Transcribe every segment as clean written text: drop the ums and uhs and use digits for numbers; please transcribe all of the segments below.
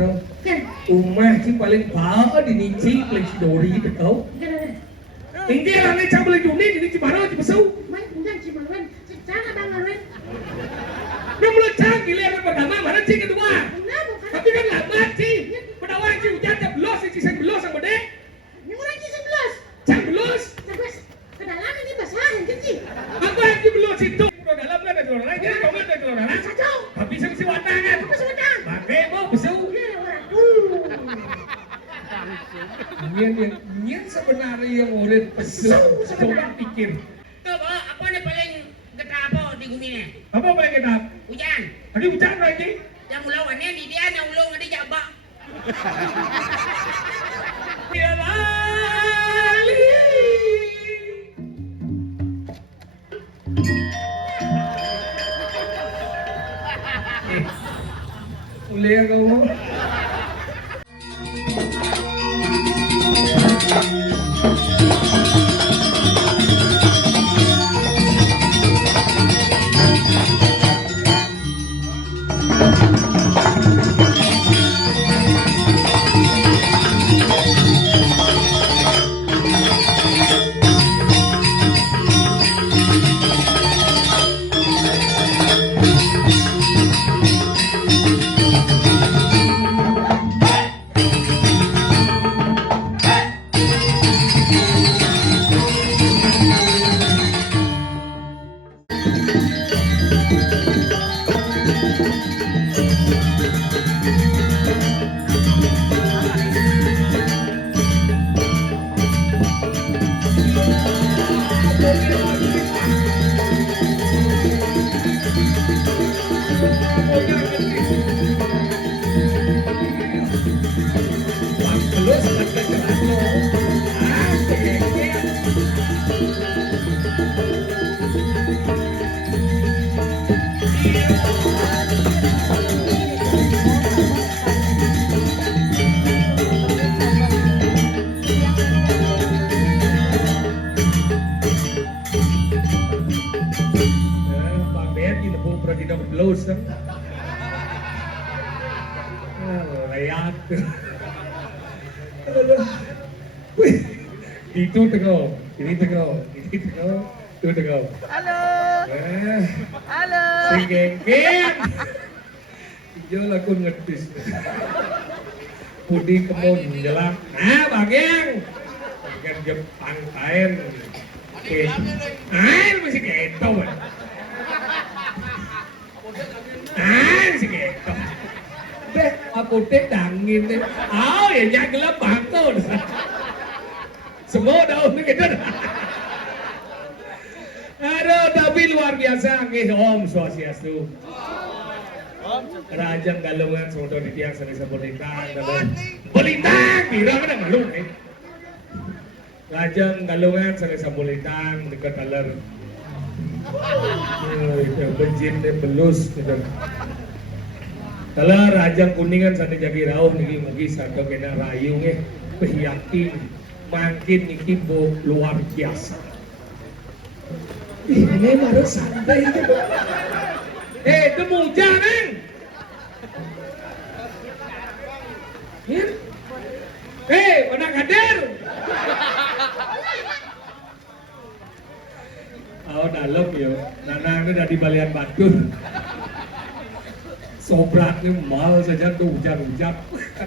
bro. Umah sih paling bau di nici paling si Dori itu kau. Ini lah ni cak paling duni di nici baru di besau. Mai bukan cimaran, cara bangaran. Dia mulai cak gila ada pertama mana cik kedua. Kenapa? Tapi kan lambat sih. Penawar sih hujan tak belos sih sen belos sama dek. Yang orang ci 11. Cak belos. Terus ke dalam ini basahan kecil. Apa yang di belos itu? Udah dalam kan ada telur lagi, kamu ada telur lagi. Kacau. Tapi saya mesti watangan. Apa sebentar? Pakai mau besau. Iya orang. Nyen sebenarnya yang murid besar coba pikir. Tuh, Bo, apa nih paling getah apa di bumi ni? Apa paling kita? Hujan. Tadi hujan lagi. Yang ulung ni di dia, yang ulung ada jabak. Ya lali. Mulai kau. Itu tengok, ini tengok, ini tengok, itu tengok. Halo. Halo. Si geng-geng. Hijau laku ngetis. Pudi kemun jelak. Nah, bagian. Bagian Jepang kain. Oke. Air masih keto. Masih keto. Deh, apotek dangin deh. Ya jangan gelap bangkut. Semua daun gitu. Aduh, tapi luar biasa nih Om Swastiastu. Rajang Galungan sudah di tiang seni sebulintang, bulintang, bira mana malu nih. Rajang Galungan seni sebulintang dekat taler. Benjin deh belus gitu. Taler Rajang Kuningan seni jagi rauh nih mugi satu kena rayu nih, yakin. Makin niki luar biasa. Ini baru santai gitu. Temu jangan. Mana kader? Oh dalam yo, nanang itu dari balian batu. Sobratnya mal saja tuh hujan-hujan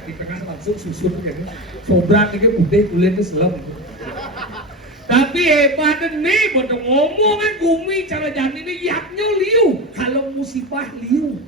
di tengah langsung susun gitu. Sobrat ini putih kulitnya selam. Tapi hebat nih, buat ngomong kan gumi cara jangan ini yapnya liu. Kalau musibah liu.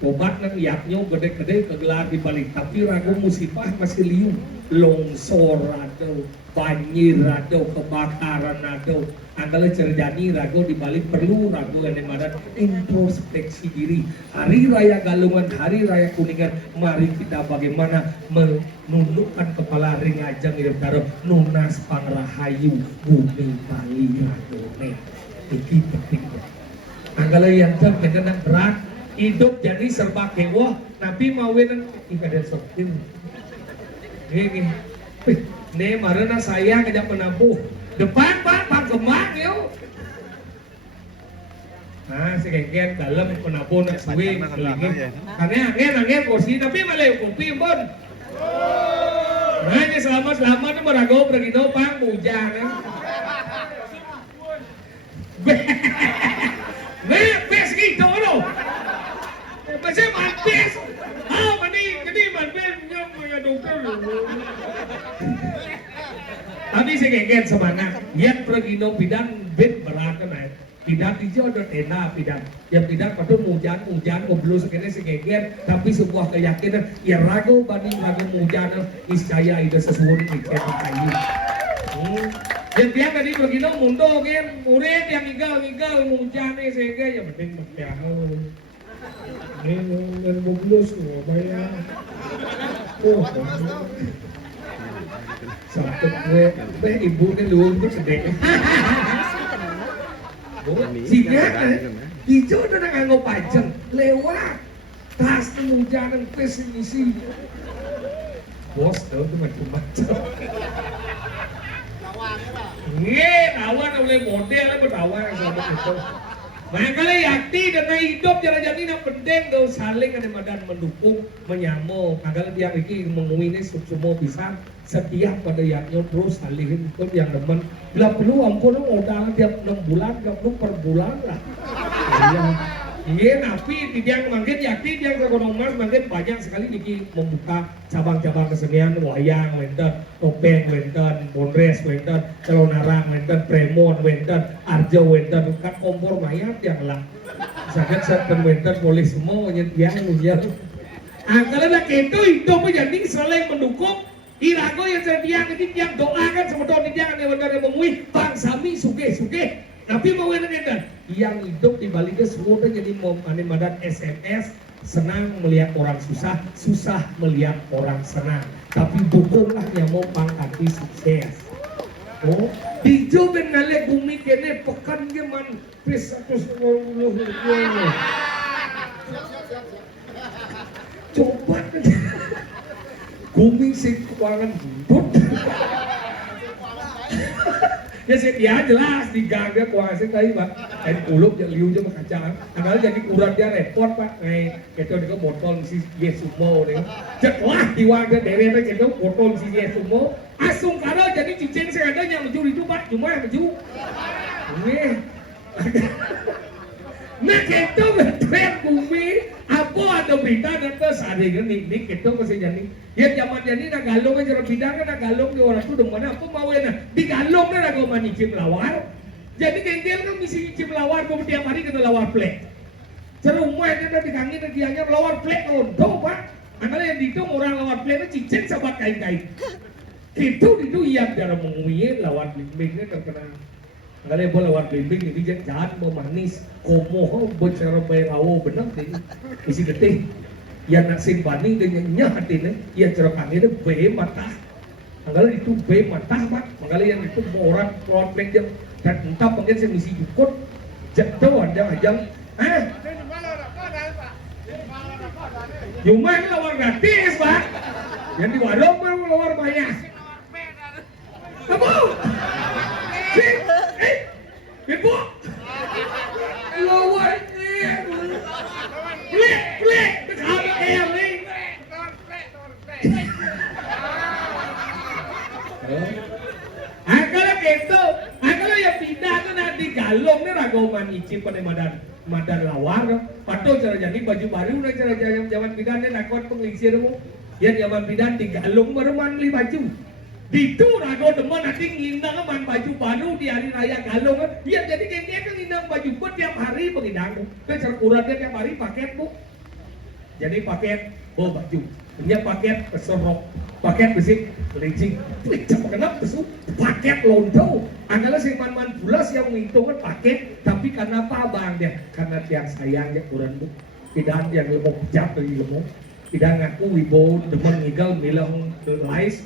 Obat nang yapnya gede-gede kegelar di balik. Tapi ragu musibah masih liu. Longsor ada, banjir ada, kebakaran ada. Antara cerjani ragu dibalik perlu ragu yang dimana introspeksi diri. Hari Raya Galungan, Hari Raya Kuningan, mari kita bagaimana menundukkan kepala ringajang hidup taruh nunas pangrahayu bumi Bali radone. Iki penting. Antara yang terkena berat hidup jadi serba kewah, tapi mau nang ikadar sopin. Gini, nih marana saya ngajak menabuh. Depan Pak kembang yuk. Nah, si kengken dalam penabun nak suwi kelingin. Angin kursi tapi malah kopi pun. Nah, ini selamat tu berago bergino pang hujan. Nah, pes gitu loh. Macam pes. Mani man pes nyom ya dokter. Tapi si kengken semangat. Lihat bergino bidang bed berakan naik. Tidak hijau dan enak tidak. Yang tidak patut hujan ngobrol sekali segeger tapi sebuah keyakinan ya ragu banding ragu hujan niscaya itu sesuatu yang kita kayu. Yang dia tadi begini mundur kan murid yang ngigau hujan segeger ya penting berpiahu. Ini dan ngobrol semua bayar. Sampai gue ibu ni luar tu sedek. Sehingga hijau tu nak nganggo pajang lewat tas temu jalan pesimisi bos tu macam-macam awan oleh model berdawang sama itu makanya yakti dan hidup jadi nak penting tu saling ada madan mendukung menyambung agar dia ini mengumini semua bisa setiap pada yaknya terus saling itu yang teman bila perlu ampun modal tiap 6 bulan bila perlu per bulan lah iya tapi dia makin yakti dia ekonomi makin banyak sekali Diki membuka cabang-cabang kesenian wayang wenten topeng wenten bonres wenten celonarang wenten premon wenten arjo wenten kan kompor mayat yang lah sangat seten wenten polis semua yang kalau dah itu hidup jadi saling mendukung Irago yang sedia nanti tiap doakan sebetulnya jangan yang benar yang mengui bang sami suge tapi mau yang hidup di baliknya semua jadi mau madan SMS senang melihat orang susah melihat orang senang tapi dukunglah yang mau pangkati sukses hijau bengalek bumi kene pekan geman pes 150 coba bumi sing keuangan bundut ya jelas digang dia kuasa tadi pak dan puluh yang liu je kacang anggal jadi kurang dia repot pak itu dia botol si Yesumo dia celah diwang dia dewe itu botol si Yesumo asung karo jadi cincin segala yang maju itu pak cuma yang maju nah itu ngetrend bumi apa ada berita dan terus ada yang nik itu masih jadi ya zaman jadi nak galong aja bidang nak galong di orang tu demana apa mau ya di galong nak kau mani cip lawar jadi gengkel kan misi cip lawar kau tiap hari kena lawar plek cerumah itu nanti kangen nanti hanya lawar plek rontok pak antara yang itu orang lawar plek itu cincin sahabat kain itu yang cara menguyir lawar blimbingnya terkena kalau boleh lawar blimbing ini jangan memanis komo bicara bayrawo benar deh isi getih yang nak simpaning dengan hati ni yang cerokan ini B mata kalau itu B mata pak kalau yang itu orang keluar meja dan entah pengen saya misi jukut jatuh ada ajang cuma ini lawar gratis pak yang di warung baru lawar banyak apa? Ibu lawar Plek, ada air ni. Kalau gitu, kalau yang pindah tu nanti galong ni ragoman icip pada madan lawar. Patut cara jadi baju baru nak cara zaman pindah ni nak kuat pengisir mu. Yang zaman pindah di galong baru mandi baju. Itu rago demen nanti ngindang man baju baru di hari raya galong kan. Ya jadi dia kan ngindang baju pun tiap hari pengindang. Kan cara uratnya tiap hari paket bu. Jadi paket baju. Punya paket pesorok. Paket besi lencing. Pecah kenapa besu? Paket londo. Adalah si man bulas yang menghitungkan paket. Tapi karena apa bang dia? Karena tiang sayangnya kurang bu. Tidak yang lemuk jap dari lemuk. Tidak ngaku wibo demen ngigal milang lais.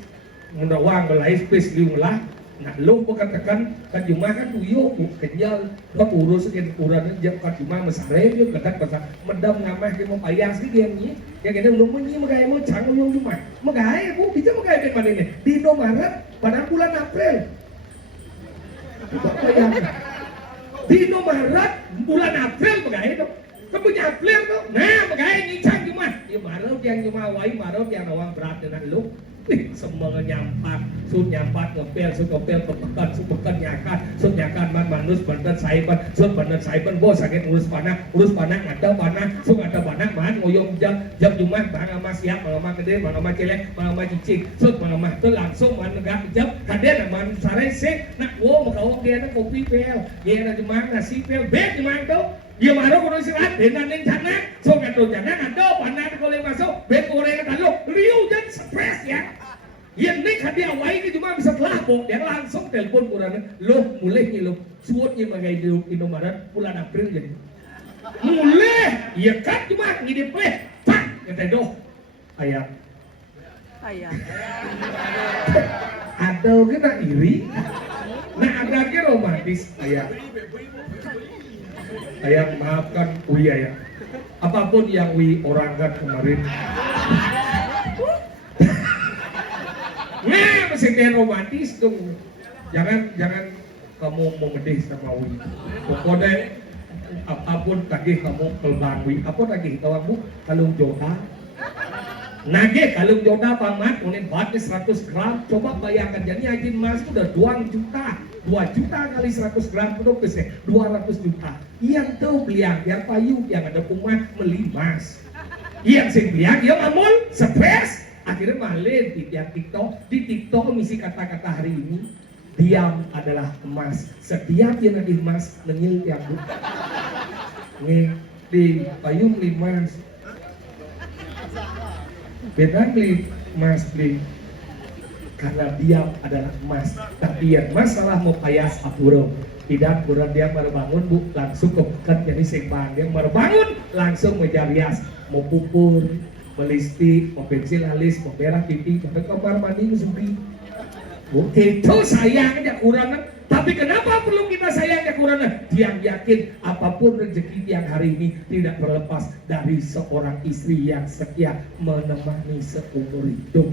Mendawang belais pes liung lah nak lo katakan kan cuma kan tuyo kenyal kau urus sekian ukuran jam kan cuma mesare dia kata kata mendam ngamah dia mau payah sih dia ni yang kena belum menyi magai mau canggul yang cuma magai bu bisa magai di mana ini di Maret pada bulan April payah Dino Maret bulan April bagay to. Kamu April to. Nah, bagay ngicang cuma. Ya Maret yang cuma wai Maret yang awang berat dengan lu. Semua nyampat, sud nyampat ngepel, sud ngepel kepekan nyakat, sud nyakat manus bandet saiban, sud bandet saiban bos sakit urus panah ngada panah, sud ngada panah man ngoyong jam jumat bang ama siap, bang ama gede, bang ama celek, bang ama cicing, sud bang ama tu langsung man negak jam, kaden man sare sek, nak wo makawak dia nak kopi pel, dia nak jemang nasi pel, bet jemang tu. Dia marah kalau sirat, benar neng sana, so kado jangan ada panah kalau masuk, bet orang kata lo, riu dan stres ya. Yang ni kadi awai ni cuma bisa telapok, dia langsung telepon kurang, lo mulai ni lo, suot ni bagai di Indomaret bulan April jadi. Mulai, ya kan cuma ngide pleh, pak, kata doh, ayah. Ada kita iri, nah ada lagi romantis, ayah. Ayah maafkan Wi ayah. Apapun yang Wi orangkan kemarin. Nah, masih kayak romantis dong. Jangan kamu mau ngedeh sama Wi. Pokoknya apapun tadi kamu kelbang Wi. Apa tadi kamu kalung jodoh? Nage kalung jodoh pamat, unin batis 100 gram. Coba bayangkan jadi aja emas itu udah 2 juta. 2 juta kali 100 gram itu bisa 200 juta. Yang tuh beliang, yang payu, yang ada kumah melimas. Yang sing beliang, yang amul, stres. Akhirnya malin di TikTok misi kata-kata hari ini. Diam adalah emas. Setiap yang ada emas, nengil tiap bu. Nih, di payu melimas. Beda beli emas beli. Karena diam adalah emas. Tapi yang masalah mau payas apuro. Tidak kurang dia baru bangun bu, langsung kepekat jadi sembang. Dia baru bangun, langsung menjarias. Mau pupur, melistik, mau pensil alis, mau berak pipi, sampai kamar mandi musuhi. Itu sayangnya kurangan. Tapi kenapa perlu kita sayangnya kurangan? Dia yakin apapun rezeki yang hari ini tidak terlepas dari seorang istri yang setia menemani seumur hidup.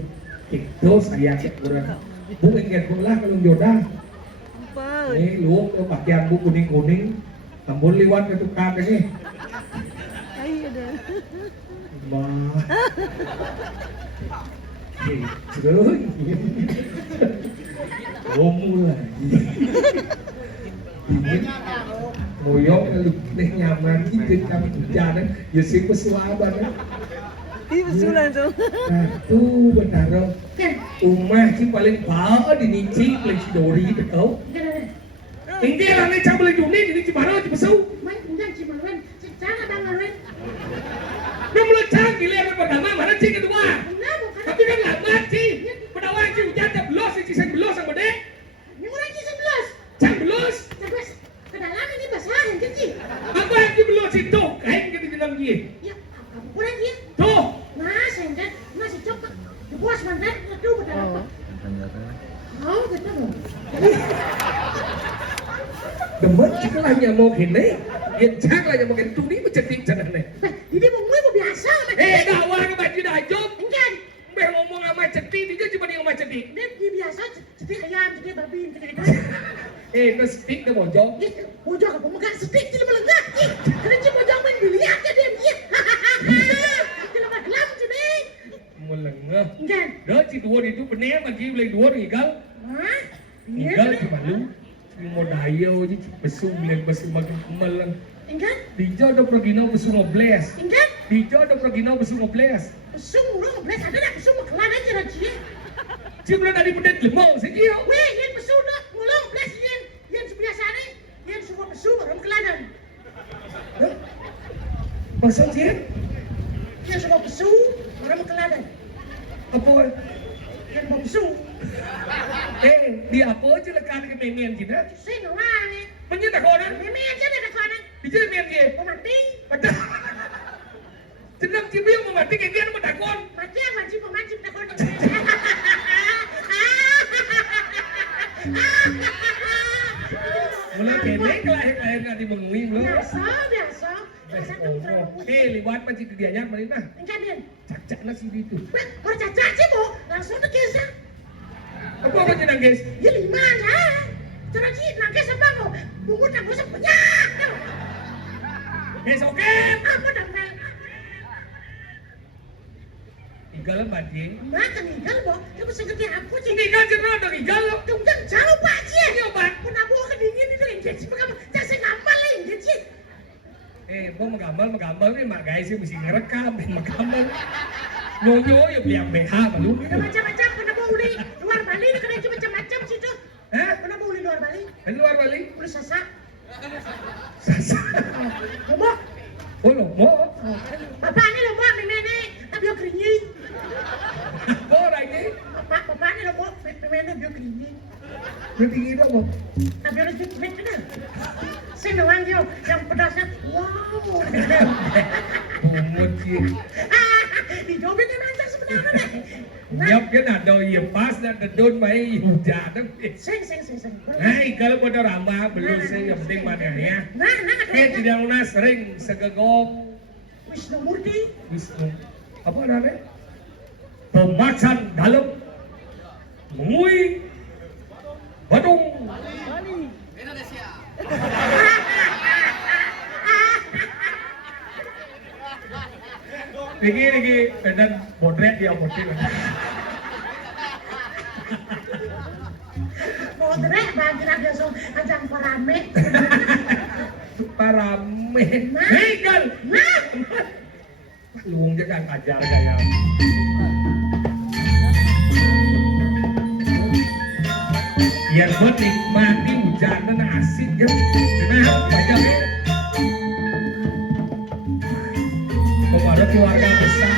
Itu sayangnya kurangan. Bu ingat pula kalau jodoh. Ini lu pakaian bu kuning-kuning, tambun liwat ke tukang ini. Wah. Terus. Mulai. Moyong lu nih nyaman gitu kamu jalan, ya sih pesuaban. Usulan tuh. Nah, tuh benar. Umah sih paling bawah di nici, paling si Dori itu kau. Ini lah nih cabul dunia di Cibarau di Besau. Main undang Cimaran, secara bangaran. Dia mulai canggih lihat pertama mana sih kedua. Tapi kan lambat sih. Pedawan sih hujan tak belos sih saya belos sama dek. Yang orang kisah belas. Cang belos. Terus kedalam ini basahan kan sih? Apa yang di belos itu? Kain kita dalam dia. Ya, kamu kurang dia. Tuh. Mas, enggak, masih coba. Dibuas mantan, aduh betul. Oh, betul. Demen cekelahnya mau gini. Ya cekelahnya mau gini. Tuh ini mencetik jangan nih. Jadi mau biasa. Dakwah baju dajom. Enggak. Mbak ngomong sama cetik, dia cuma dia sama cetik. Dia biasa, cetik ayam, cetik babi, cetik Itu stick dia bojong. Bojong apa? Bukan stick, tidak melenggak. Karena dia bojong main biliar ke dia. Tidak magelang, cetik. Melengah. Enggak. Dah si dua itu benar bagi boleh dua ngigal. Hah? Ngigal cuma lu. Mau dayo je besu boleh besu makin kemelang. Enggak. Dijau dah pergi nau besu ngobles. Enggak. Dijau dah pergi nau besu ngobles. Sungguh ngobles ada nak sungguh kelan aja raji. Si belum tadi pendet lemau sekiyo. Weh, yang besu nak ngulung belas yang sebelah sana yang semua besu orang kelanan. Maksud dia? Yang semua besu orang kelanan. Apa? Yang mau besu. Dia apa aja lekat ke memen kita? Saya ngawang. Penyen tak orang? Memen aja ada kanan. Dijadi memen dia. Mau mati? Pada. Senang cibiung mau mati kayak dia mau takon. Mati yang mancing pemancing takon. Mulai kenek lahir nanti mengui belum? Biasa. Liwat mancing ke dianya mana nah? Enggak dia. Cacak nasi itu. Orang cacak sih bu, langsung ke kisah. Apa jenang guys? Ya 5 lah. Cara sih nangke sama kok. Bungut aku sebanyak. Besokin. Apa damai? Igal banjing. Makan igal boh. Kamu segede aku sih. Igal jenuh dong igal lo. Tunggang jauh pak sih. Iya pak. Pun aku kedingin itu yang jadi kamu. Saya ngamal yang jadi. Mau menggambar nih mak guys sih mesti ngerekam menggambar. Nyonya ya beli yang BH malu. Macam-macam kena beli luar Bali kena itu macam-macam situ. Hah? Kena beli luar Bali. Luar Bali? Beli sasak. Sasa. Lombok. Oh lombok. Bapak ini lombok memene tapi yo keringi. Apa orang ini? Bapak ini lombok memene bio keringi. Yang tinggi dong mau. Tapi harus dikit kan. Saya doang yo yang pedasnya wow. Bumut sih. Dijobin yang lancar sebenarnya. Nyop kan ada iya pas dan dedon mai hujan. Sing. Hai kalau pada rambah belum sih yang penting mana ya. Nah, Tidak lunas sering segegong. Wisnu Murti. Wisnu. Apa namanya? Pemacan dalam mengui Badung. Lagi dan bodret dia bodret. Bodrek bagi lagi so ajang parame. Parame. Nah. Hei kan. Nah. Luang dia kan ajar gaya. Yang buat nikmati hujan dan asik kan. Kenapa banyak ya? Kepada keluarga besar.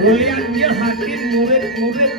Mulianya hati murid-murid.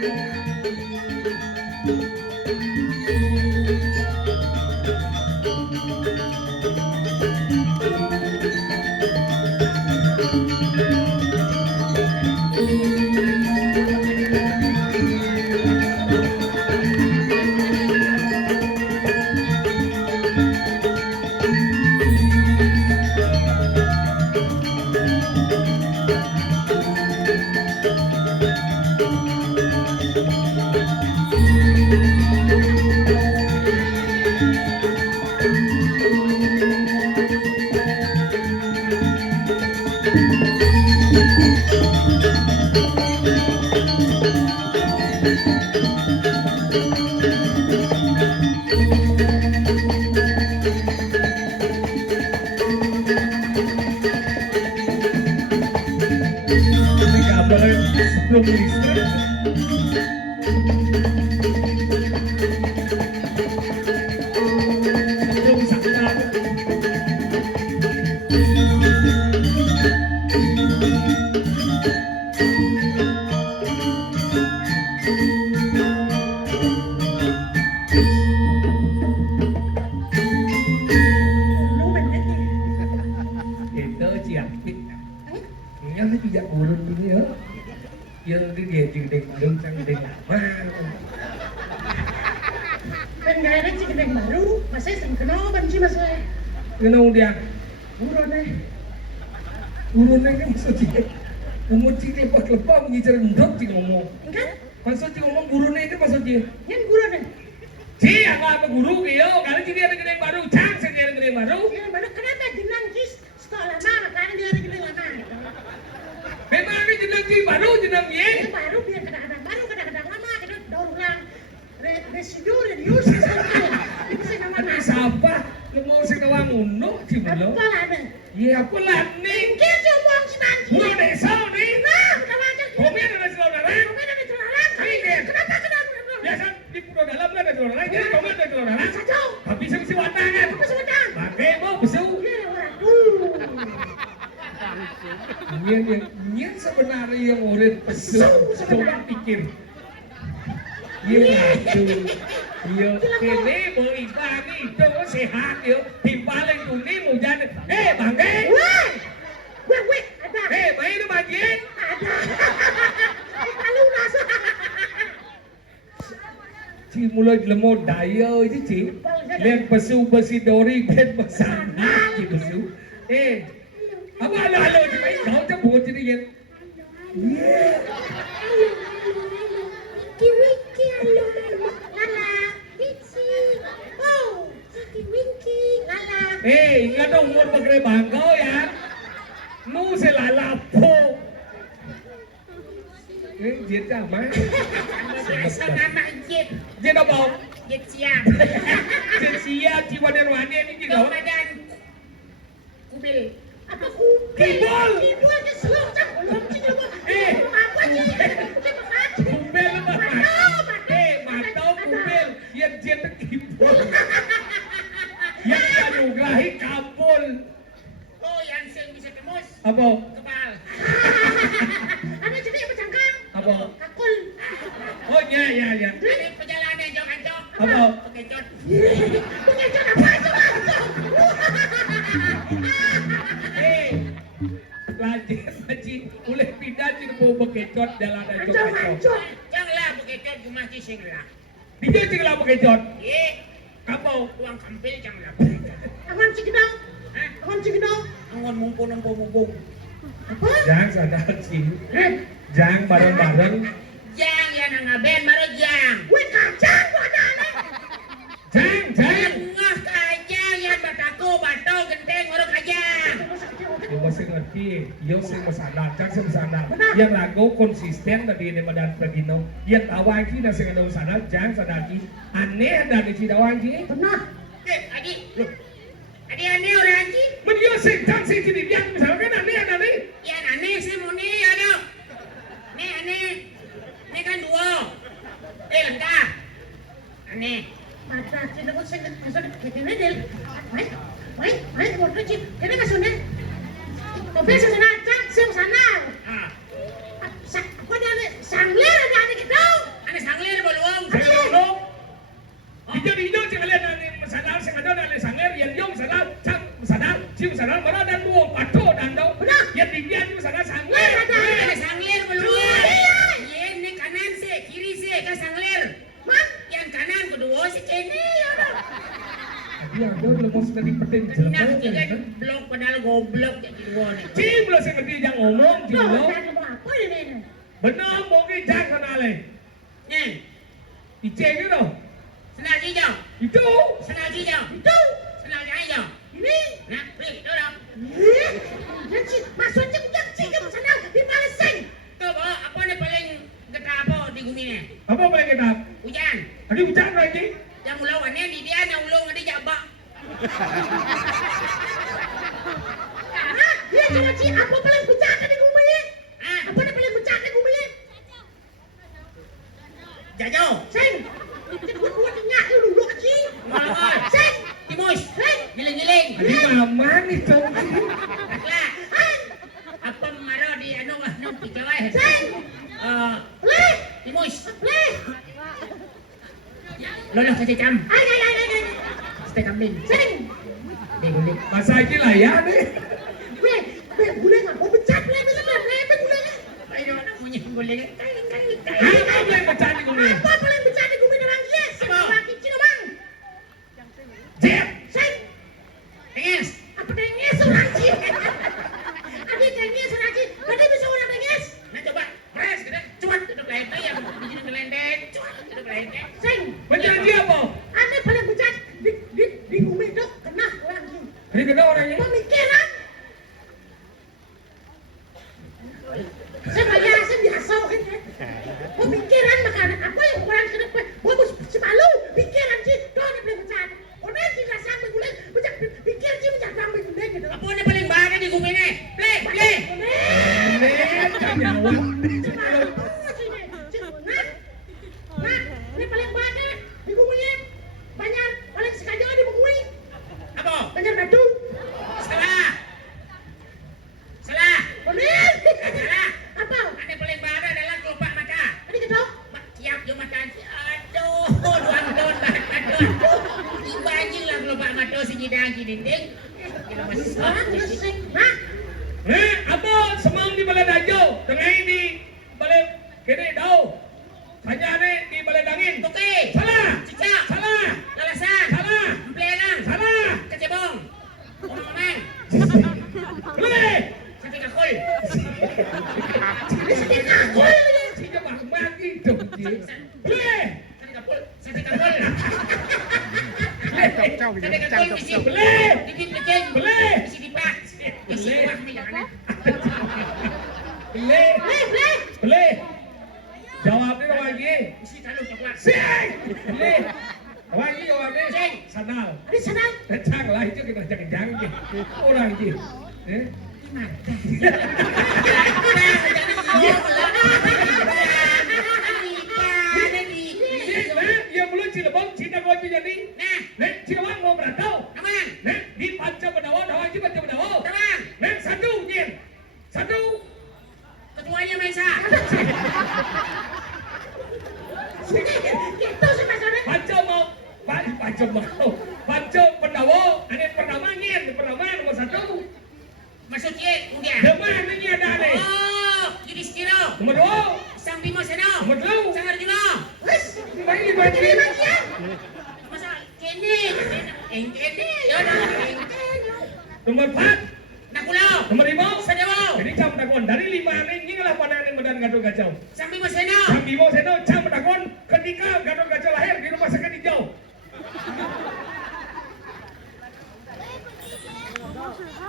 Sebelum listrik belum bisa kenal. Itu ciapit. Ini lu tidak urut ini ya. Yang di dia gedeng baru sang gedeng lama. Penggara si gedeng baru, masih sering kenal benci masih. Kenal dia. Urone kan maksudnya. Umur cikle pas lepas mengicar ndok cik ngomong. kan? Maksud cik ngomong gurune kan maksudnya. Yang urone. Ci apa guru kyo, kali cik ada gedeng baru, cang saya ada gedeng baru. Yang mana lama makanya dia lagi lama. Memang ini jeneng ki baru jeneng ye. Ini baru biar kadang-kadang baru kadang-kadang lama kita daur ulang. Residu reduce itu sih namanya. Siapa? Lu mau sing awang ngono ki belum? Apa lah deh? Iya apa lah ning? Mungkin coba si Banci. Udah desa nih. Nah, udah wajar. Komen ada saudara. Komen ada celana. Kenapa Biasa di pulau dalam kan ada saudara. Jadi komen ada saudara. Saja. Habis mesti watangan. Apa sebentar? Pakai mau besu. Iya, waduh. Nyen sebenarnya yang murid besu. Coba pikir. Iya, aduh. Iya, kene mau ibang itu sehat yo. Timpalin tuni mau jadi. Bangke. Weh, ada. Main itu bagian. Ada. Kalau nasa. Ci mulai lemot daya itu ci. Lihat besu besi dori ben besana ci besu. Apa halo ci main kau tu buat jadi yang. Winky, halo. Lala, Itzy. Oh, Winky, Lala. Ingat dong umur pakai bangkau ya. Nu selalapo. Jet apa? Asal nama Jet. Jet apa? Jet siap. Jet siap jiwa dan wani ini juga. Badan kubil. Apa kubel? Kibol. Kibol ke selong cak. Belum sih apa? Apa sih? Kumbel apa? Matau kumbel. Yang jet kibol. Yang kanugrahi kabul. Oh, yang sing bisa tembus Apa? kepal. Ada jadi apa cangkang? Apa? Kakul. Oh ya. Ini perjalanan jauh kancok. Apa? Pakai cot. Pengecut apa coba? Pelajar haji boleh pindah di bawah bekecot dalam dan Ancam, cok. ancam. Janganlah pakai cot cuma kisah lah. Dia juga bekecot. Kamu uang kampil janganlah. Aman Cikidang. Hah? Aman Cikidang. Angon mumpung. Apa? Jangan sadar sih. Jangan bareng-bareng. Jang ya nangaben baru jang. Weh kacang gua ada aneh. Jangan. Ngah kajang ya bato genteng orang kajang. Dia masih ngerti. Dia masih sadar. Jangan sadar. Yang lagu konsisten tadi ini pada Pradino. Yang tawa ini nasi kadang sadar. Jangan sadar ki. Aneh dari si tawa ki. Benar. Adi aneh orang anjing. Mendio sedang sih jadi dia misalkan aneh. Ya aneh sih muni ada. Nih aneh. Ini kan dua. Lengkap. Aneh. Mata kita pun saya masuk ke sini del. Main mau kerja. Ini maksudnya. Tapi sana cak sana. Apa dia sangler ada anak kita? Aneh sanglir belum. Saya ngomong. Hijau jangan lihat aneh sadar. Saya ada aneh sangler. Yang jom sadar. Cak sadar. Cium sadar. Mana dan dua. Pato dan dau. Yang tinggi aneh sadar sangler. Aneh sanglir belum. Ini kanan sih, kiri sih kan sanglir. Yang kanan kedua sih kene ya. Dia ada lepas dari pedeng Nah, jelek. tiga blok padahal goblok jadi dua nih. Cing belum saya ngerti yang ngomong cing Tuh, belum. jangan apa ini? Benar mungkin jangan kenalin. Nih, Iceng itu. senang hijau, Itu. senang hijau, Itu. senang hijau. Ini. Nah, pilih dorong. Maksudnya udah sih kamu sana di Palestin. Tuh, bawa apa nih paling getah apa di bumi nih? Apa boleh kita? Hujan. Tadi hujan lagi. Yang ulawannya di dia, yang ulung di jabak. Dia jangan sih apa paling puncaknya di rumahnya? Ah, Apa yang paling puncaknya di rumahnya? jajo. Sing. Buat minyak dulu sih. Ngolongol. Sing. Timus. Sing. Giling-giling. Tadi mama nih cowok. Taklah. Apa marah di anu picawai. Sing. Leh. Timus. Leh. Lolos kasih cam. Ay. Stek kambing. Sing. Digulik. Masa ini lah ya nih. Weh, guling apa pecat leh bisa leh guling. Ayo nak bunyi guling. Apa boleh pecah di bumi? Apa paling pecah di bumi orang dia? Siapa lagi Cina bang? Jep. Sing. Tengis. Apa dengis orang sih? Adik dengis orang sih. Tadi bisa orang dengis. Nah coba press kita cuat duduk lente yang begini gelendeng cuat duduk lente. Sing. Berjanji apa? Aneh paling pucat di bumi itu kena orang sih. Ini kena orangnya. Pemikiran. dagi dinding. Kira masih Orang resik. Nah, Apa semang di balai dajo, tengah ini balai kene dau. Saja ni di balai dangin. Tuki. Salah. Cicak. Salah. Lalasan. Salah. Emplelang. Salah. Kecebong. Omong-omong. Boleh. Sati kakul. resik aku ni. Sini bang mati dong dia. Boleh. Sati kakul. Sati kakul. Chào Sati kakul misi. Boleh. Dikit leceng. Boleh. Misi dipak. Misi Boleh. dipak ni jangan. Boleh. Boleh. Boleh. Jawab ni orang lagi. Misi kalau coklat. Sing. Boleh. Orang lagi jawab ni. Sing. Sanal. Ada sana. Cang lah itu kita jangan je. Orang je. Yang belum Cilebong, Cina kau tu jadi. Nek Cilebong mau berantau. Nek di Panca Bedawa, Dawa je Panca Bedawa. Nek satu je. Satu. Ketuanya Mesa. Itu sama sana. Panca mau. Panca mau. Panca Bedawa. Ane pertama nyen. Pertama nomor satu. Masuk ye, undia. Depan ni ada ni. Oh, Yudhistira. Nomor dua. Sang Bima Sena. Nomor dua. Sang Arjuna. Wes. Bagi Jadi bagi. bagian. Masa kene, kene, ya dah. Nomor empat. Nakula. Nomor lima. Sadewa. Jadi cam takon dari lima ni lah pandangan yang medan gaduh kacau. Sang Bima Sena. Sang Bimo Seno cam takon ketika gaduh kacau lahir di rumah sakit hijau.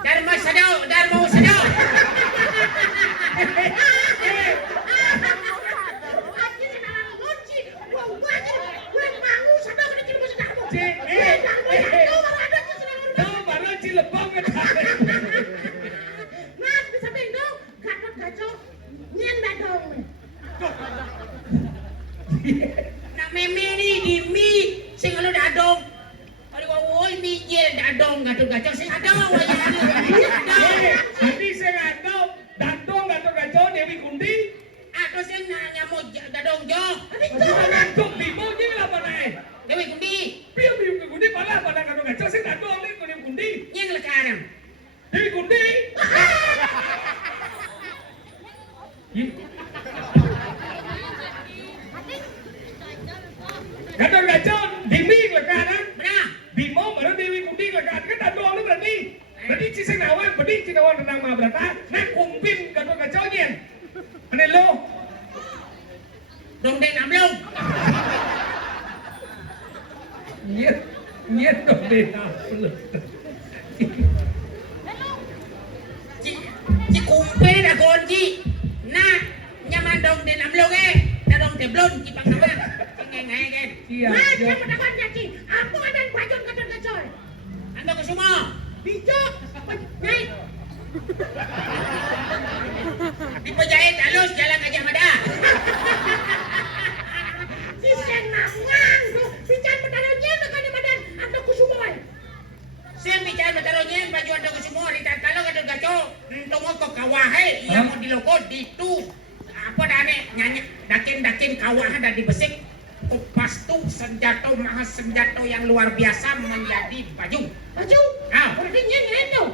Dharma Sadau, Dharma Sadau. Lagi sana kunci. Wah, lagi. Wah, bangun sana kena cium sana. Cik, tahu baru Cilebong kan? Nah, bisa bendo. Gatot gaco. Nyen dadong. Nak meme ni di mi sing alo dadong. Ari woi mi je dadong gaduh-gaduh sing ada waya ni. Nanti saya datang gaduh kacau Dewi Gundi. Aku sing nanya mau dadong jo. Kita datang Bimo je lah panai. Dewi Gundi, Biar Dewi Gundi malah pada gaduh kacau saya datang ni Dewi Gundi. yang lekaram. Dewi Gundi. Gaduh kacau Demi lekaran. Benar. Bimo baru Dewi Gundi lekaran kan datang ni berarti. Berarti Cinawan renang mah berata. Nak kumpin gaduh kacau je. Ane lo. Dong deng amlong. Nyet dong deh apa Ci kumpe dah konji. Nah, nyaman dong den amlong na dong teblon ci pang nama. Ngai kan. Iya. Nah, dia pendapat jadi. Aku ada bajon gatot gaco. Ando ke semua. Bijak. Naik. Di Pejahit halus jalan Gajah Mada. Si Seng Nawang. Bicara pedalanya dekat badan. Anda kusumoy. Siang bicara bataronya baju ando ke semua ritat kalau gaduh gaco tunggu kok kawahe iya mau dilokot itu apa dane nyanyi dakin kawah dan dibesik kupas tu senjata mahas senjata yang luar biasa menjadi baju. Baju. Ah, Berarti nyen itu.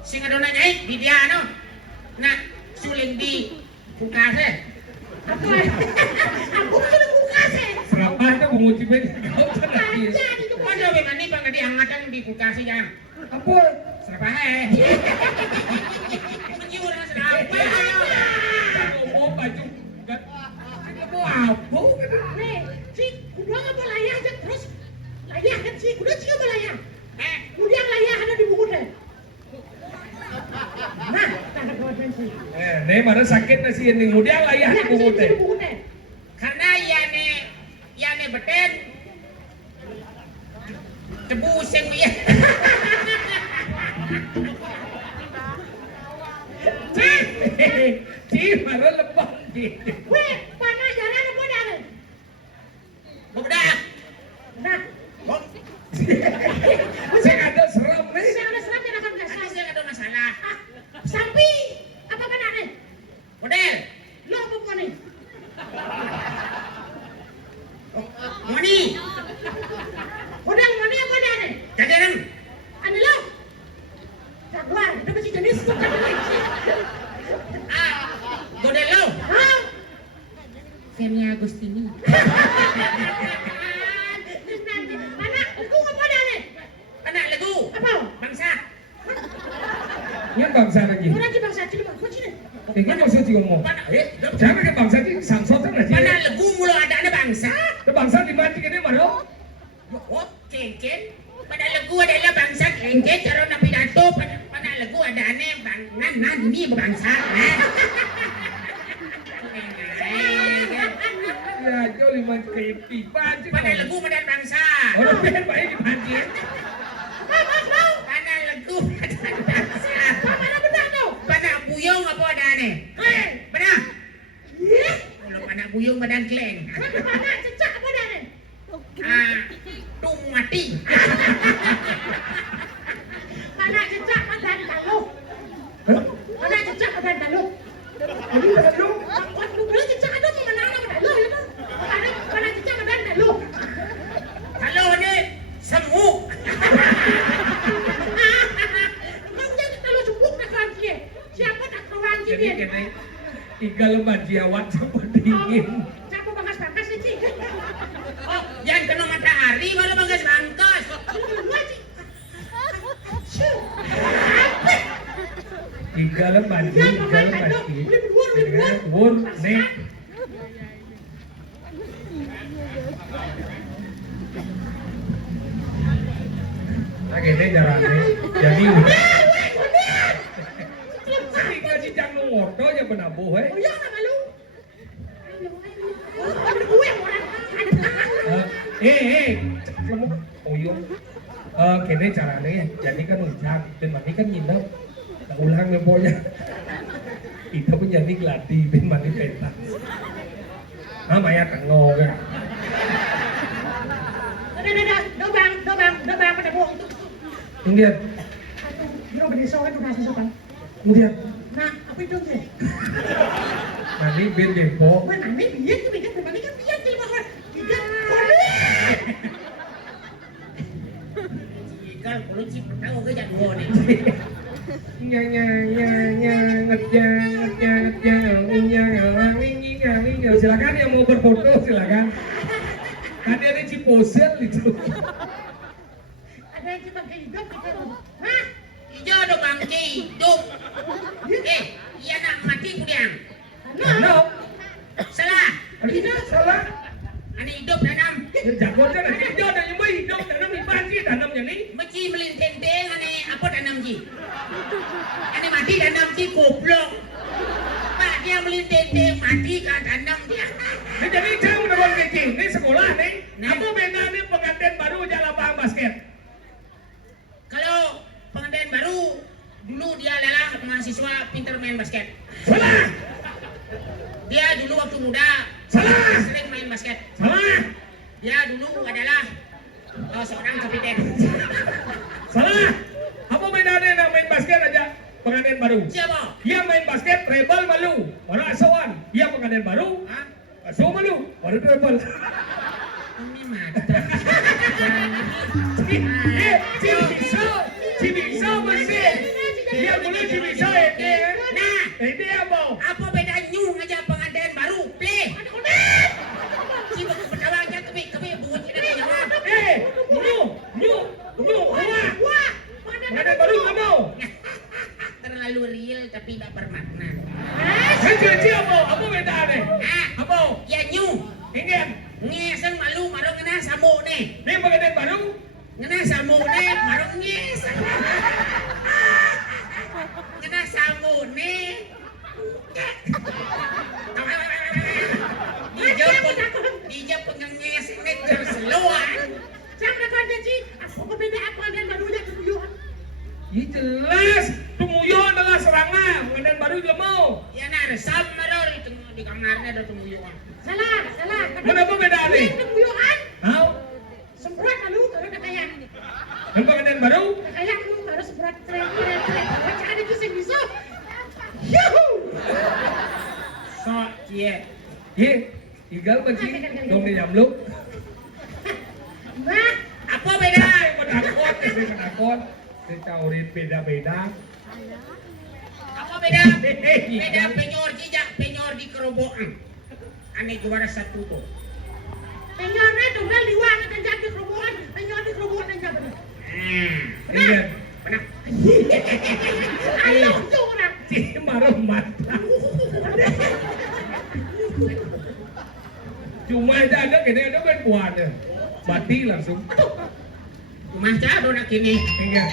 sing adona nyai di dia no. Nah, suling di bukase. Aku sudah buka sih. Serapah tu menguji kau tadi. Aja di tu. Ada be mani pang diangatan di bukase yang. Apa? Serapa Menjiur serapa. Mau baju. Mau apa? Nih, si kuda apa layar aja terus layar kan si kuda si apa layar? Kemudian layar ada di buku deh. Nah, tanda kawan si. Ni mana sakit nasi ini. Kemudian layah di buku teh. Di buku deh. Karena ya ne beten tebu sing ya. Cik, mana lepas cik. Weh, mana jalan apa dah? Budak. Nah, Saya ada seram ni. saya ada seram yang akan Aku kasih. sih ada masalah. Sampai apa benar nih? Model. Lo apa bukan nih? Moni. Modal mana apa dah nih? Jajaran. Anu Ini bangsa lagi. Orang di bangsa Cina bang, kucing. Ini maksud sih ngomong. Jangan pakai bangsa ini samsotan aja. Mana lagu mulu ada bangsa? Bangsa di mati ini mana? Oh, kengken. Pada lagu adalah bangsa kengken. Cara nak pidato pada lagu ada aneh nan ini bangsa. Ya, jauh lima kepi. Pada lagu pada bangsa. Orang pengen baik di mati. Pada lagu pada bangsa. Mana benar tu? Pada buyung apa ada aneh? Benar? Kalau pada buyung badan kleng. Mana cecak apa dah ni? Tung mati. Mana cecak badan taluh. Mana cecak badan taluh. Ini lalu. Kau boleh cecak ada mana ada taluh ya kan? Mana cecak badan taluh. Kalau ni semu. Kau jadi taluh cukup nak kawan dia. Siapa tak kawan dia? Jadi kena tiga lembar jiawat sama dingin. Siapa bangkas-bangkas ni cik? Oh, jangan kena matahari baru bangkas-bangkas. Tiga lembar jiawat. Won, nek. Akhirnya jalannya. Jadi Ini kasih jangan ngoto aja penabuh Oh ya nak malu. Ada gue orang. Kamu oyong. Kene caranya jadi kan hujan dan mandi kan nginep. Tak ulang memponya. Kita pun jadi gladi ben mandi pentas. Maya tengok kan. Dobang pada bohong tu. Kemudian, Bro berdesa kan udah sesukan. kemudian Nah, apa itu sih? mandi ben depo. Mana ni biar tu biar berbalik kan biar tu mahal. Biar Kalau kalau cip tahu ke jangan ni. Nya silakan yang mau berfoto silakan. Tadi ada ciposel itu. ada yang cuma hidup kita. Hah? Hijau do bangki hidup. Iya nak mati kudiang. Ano? Salah. Tidak salah. Ani hidup danam. Jagonya nanti hijau dan yang baik hidup tanam di pagi tanamnya nih. Meci melinteng ane apa danam ji? Ane mati danam ji goblok. Pak dia melinteng mati kan danam dia. Jadi saya udah mau kecil, ini sekolah nih. Apa bedanya pengantin baru aja lapangan basket? Kalau pengantin baru dulu dia adalah mahasiswa pintar main basket. Salah, Dia dulu waktu muda Salah. sering main basket. salah, Dia dulu adalah seorang kapiten. salah. Apa bedanya yang main basket aja pengantin baru? Siapa? Dia main basket rebel malu, orang asuhan. Dia pengantin baru, Hah? asuh malu, orang rebel. Ini mata. Cibisa masih. Dia boleh cibisa ini. Nah, Ini apa? apa beda nyung aja pengantin baru? Play. Ciba pertama aja kami buat kita jawab. Wah. Pengantin baru nggak mau. Terlalu real tapi tidak bermakna. Cici apa? Apa bedanya? Apa? Ya nyung. Ingin. Ngeseng malu marong ngena samuk nih. Ini pengantin baru. Ngena samuk nih marong ngeseng. Ngena samuk nih. Dia pengengeseng nih terseluan. Siapa kau jadi? Apa beda apa dan barunya kebuyuan? Ini jelas. Tumuyo adalah serangan. Pengantin baru juga mau. Ya nah resam maror itu di kamarnya ada tumuyuan. Salah. Kenapa bedanya? Ini kebuyuan. Tahu? Semprot lalu baru nak kayak. Yang pengantin baru? Kayak lu baru semprot tren. Macam ada tu bisa. Yuhu. So, iya. Ye, tinggal bagi dong di jamluk. Nah, Apa beda? Penakut, dicaurin beda-beda. Apa beda? Beda penyor jejak, penyor di kerobokan. Aneh juara satu tuh. penyornya tu bel di wang dan jadi kerobokan. Penyor di kerobokan dan jadi. Ingat, Pernah? Ayo gede ada main buahnya. Mati langsung. Aduh, Kumaha ca dona kini? Ingat.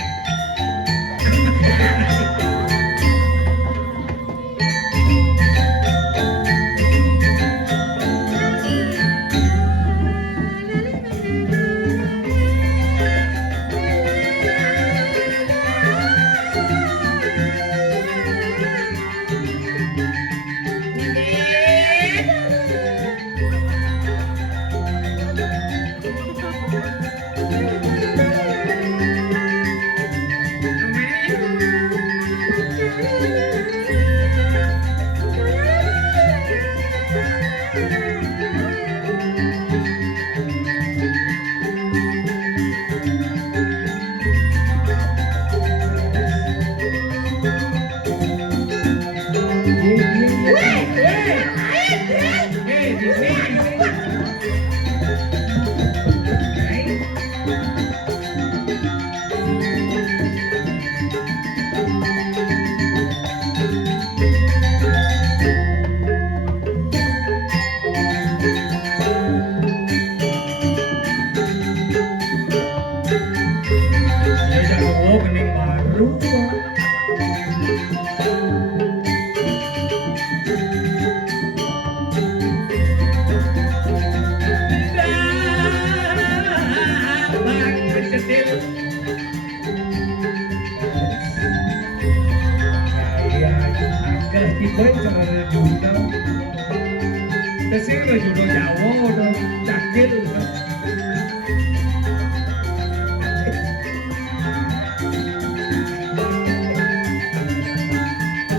Kesini judo Jawa udah cakil.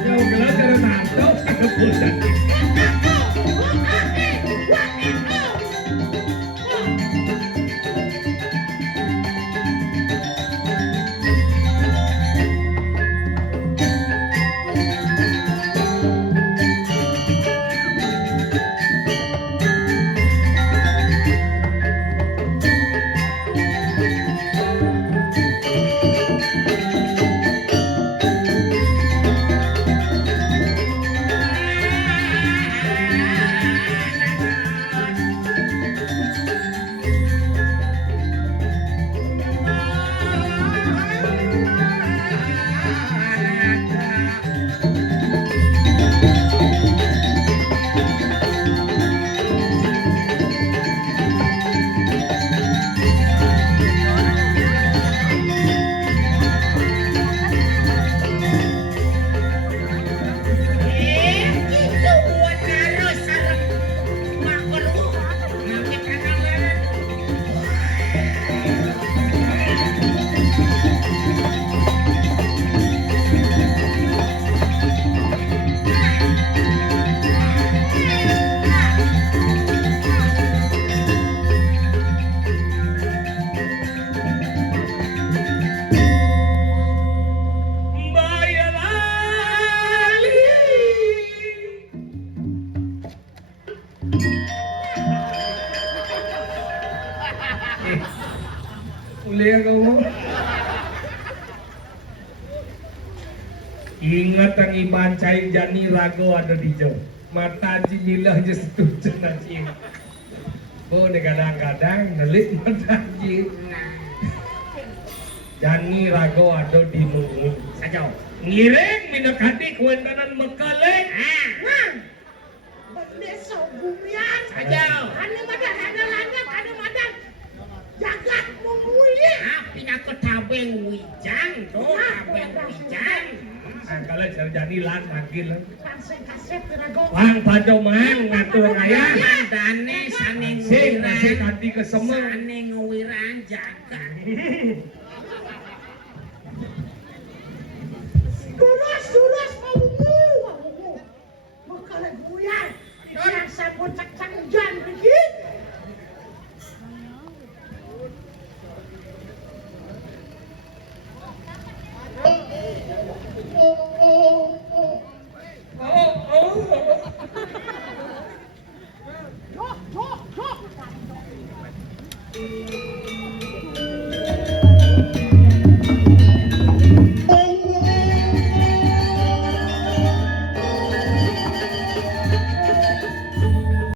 Jauh gelas dari nato ke pusat. Kuliah kamu. Ingat ang ibancay Jani Rago ada di jauh. Mata jimilah je setuju nanti. Oh, kadang-kadang nelit mata ji. Jani Rago ada di Mungu. Sajau. Ngireng minakati kuentanan mekaleng. Mang, bende sogumian. Sajau. Ane madan, ane lanyak, ane madan. Jagat memuli. Pinakot tabeng wijang, do tabeng wijang. Kalau Jani lan agil. Langsung kasep terago. Bang pado mang ngatur raya. Dane sane Sing ngewirang. nasi kanti ke semua. Sane ngewirang jagat.